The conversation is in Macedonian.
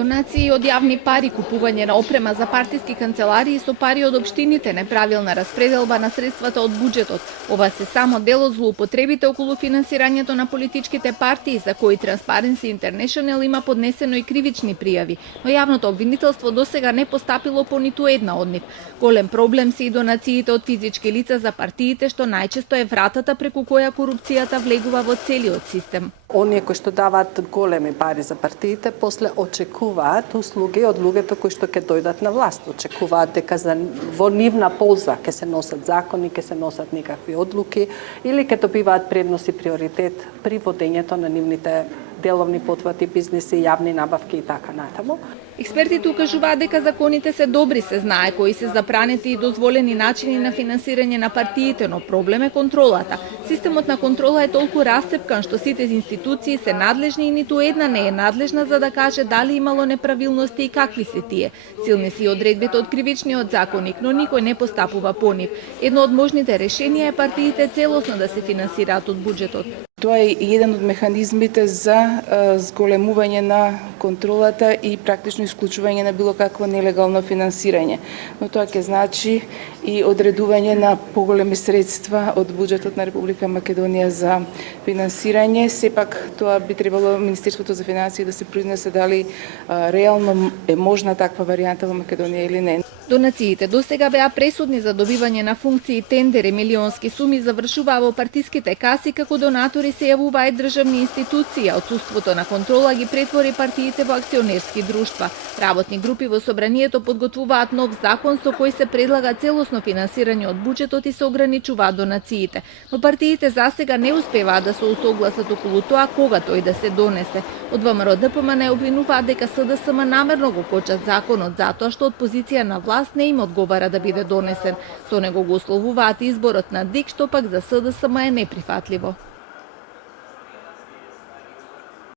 Донации од јавни пари, купување на опрема за партиски канцеларии со пари од општините, неправилна распределба на средствата од буџетот. Ова се само дел од злоупотребите околу финансирањето на политичките партии, за кои Transparency International има поднесено и кривични пријави, но јавното обвинителство досега не постапило по ниту една од нив. Голем проблем се и донациите од физички лица за партиите, што најчесто е вратата преку која корупцијата влегува во целиот систем. Оние кои што даваат големи пари за партиите, после очекуваат услуги од луѓето кои што ќе дојдат на власт. Очекуваат дека во нивна полза ќе се носат закони, ќе се носат некакви одлуки или ќе добиваат предност и приоритет при водењето на нивните деловни потвати, бизнеси, јавни набавки и така натаму. Експертите укажуваат дека законите се добри, се знае кои се забранети и дозволени начини на финансирање на партиите, но проблем е контролата. Системот на контрола е толку расцепкан што сите институции се надлежни и ниту една не е надлежна за да каже дали имало неправилности и какви се тие. Силни се и одредбите од кривичниот законник, но никој не постапува по нив. Едно од можните решенија е партиите целосно да се финансираат од буџетот. Тоа е еден од механизмите за зголемување на контролата и практично исклучување на било какво нелегално финансирање. Но тоа ќе значи и одредување на поголеми средства од буџетот на Република Македонија за финансирање. Сепак тоа би требало Министерството за финансии да се произнесе дали реално е можна таква варијанта во Македонија или не. Донациите досега беа пресудни за добивање на функции, тендери, милионски суми завршуваа во партиските каси, како донатори се јавуваа и државни институции, а отсуството на контрола ги претвори партиите во акционерски друштва. Работни групи во собранието подготвуваат нов закон со кој се предлага целосно финансирање од буџетот и се ограничуваат донациите. Но партиите засега не успеваат да се усогласат околу тоа кога тој да се донесе. Од ВМРО ДПМН обвинуваат дека СДСМ намерно го кочат законот затоа што од позиција на власт не им одговара да биде донесен. Со него го условуваат изборот на ДИК, што пак за СДСМ е неприфатливо.